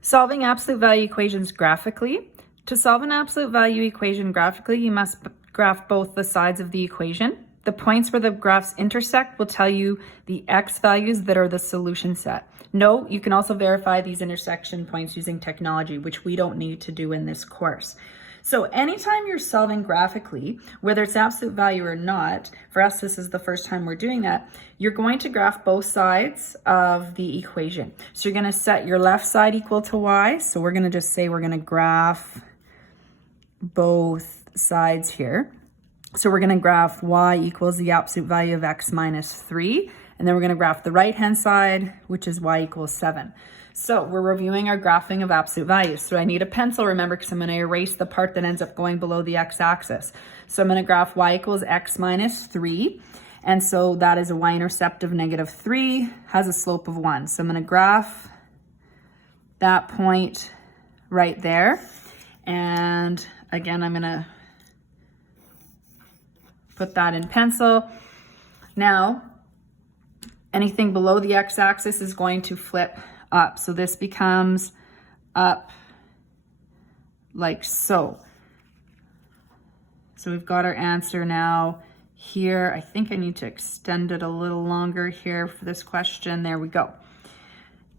Solving absolute value equations graphically. To solve an absolute value equation graphically, you must graph both the sides of the equation. The points where the graphs intersect will tell you the x values that are the solution set. Note, you can also verify these intersection points using technology, which we don't need to do in this course. So anytime you're solving graphically, whether it's absolute value or not, for us this is the first time we're doing that, you're going to graph both sides of the equation. So you're going to set your left side equal to y. So we're going to just say we're going to graph both sides here. So we're going to graph y equals the absolute value of x minus 3. And then we're going to graph the right-hand side, which is y equals 7. So we're reviewing our graphing of absolute values. So I need a pencil, remember, because I'm going to erase the part that ends up going below the x-axis. So I'm going to graph y equals x minus 3. And so that is a y-intercept of negative 3, has a slope of 1. So I'm going to graph that point right there. And again, I'm going to put that in pencil. Now, anything below the x-axis is going to flip up. So this becomes up like so. So we've got our answer now here. I think I need to extend it a little longer here for this question. There we go.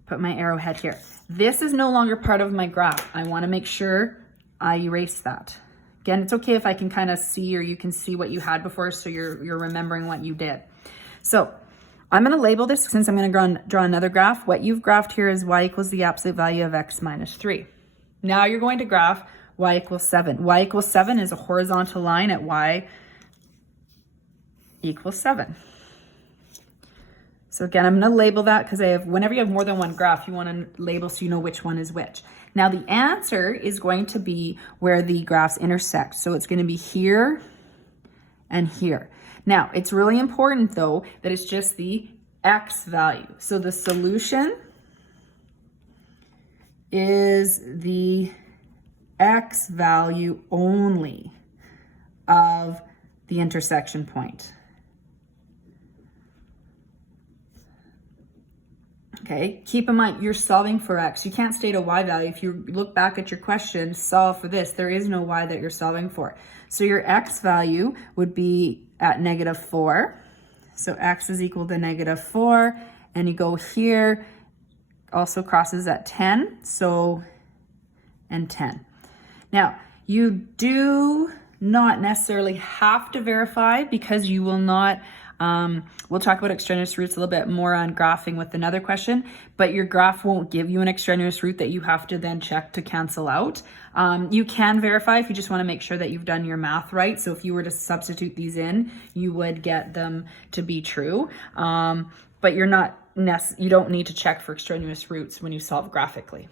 Put my arrowhead here. This is no longer part of my graph. I want to make sure I erase that. Again, it's okay if I can kind of see, or you can see what you had before, so you're remembering what you did. So I'm going to label this, since I'm going to draw another graph. What you've graphed here is y equals the absolute value of x minus 3. Now you're going to graph y equals 7. Y equals 7 is a horizontal line at y equals 7. So again, I'm going to label that because whenever you have more than one graph, you want to label so you know which one is which. Now the answer is going to be where the graphs intersect. So it's going to be here and here. Now, it's really important, though, that it's just the x value. So the solution is the x value only of the intersection point. Okay, keep in mind, you're solving for x. You can't state a y value. If you look back at your question, solve for this, there is no y that you're solving for. So your x value would be at negative 4. So x is equal to negative 4. And you go here, also crosses at 10. So, and 10. Now, you do not necessarily have to verify, because you will not, we'll talk about extraneous roots a little bit more on graphing with another question, but your graph won't give you an extraneous root that you have to then check to cancel out. You can verify if you just want to make sure that you've done your math right. So if you were to substitute these in, you would get them to be true. But you don't need to check for extraneous roots when you solve graphically.